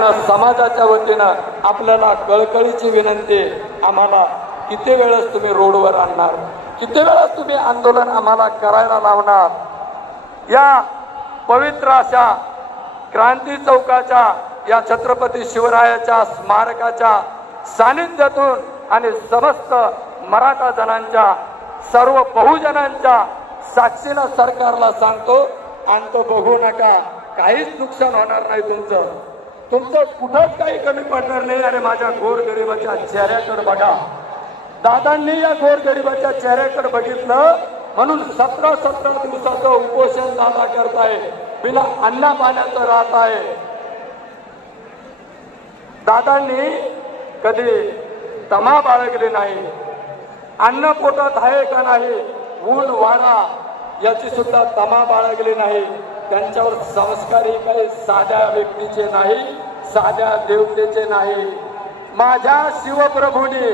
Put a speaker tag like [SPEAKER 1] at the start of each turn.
[SPEAKER 1] पूर्ण समाजाच्या वतीनं आपल्याला कळकळीची विनंती आम्हाला किती वेळेस तुम्ही रोडवर आणणार? किती वेळेस तुम्ही आंदोलन आम्हाला करायला लावणार? या पवित्र अशा क्रांती चौकाच्या या छत्रपती शिवरायाच्या स्मारकाच्या सानिध्यातून आणि समस्त मराठा जणांच्या सर्व बहुजनांच्या साक्षीनं सरकारला सांगतो अंत बघू नका. काहीच नुकसान होणार नाही तुमचं. तुमचं कुठंच काही कमी पडणार नाही. अरे माझ्या गोरगरिबाच्या चेहऱ्याकडे बघा. दादांनी या गोरगरिबाच्या चेहऱ्याकडे बघितलं. म्हणून सतरा सतरा दिवसाचं उपोषण दादा करताय. बिना अन्ना पाण्याचं राहत आहे. दादांनी कधी तमा बाळगली नाही. अन्न पोटात आहे का नाही? ऊन वारा याची सुद्धा तमा बाळगली नाही. त्यांच्यावर संस्कार हे काही साध्या व्यक्तीचे नाही साध्या देवतेचे नाही. माझ्या शिवप्रभूने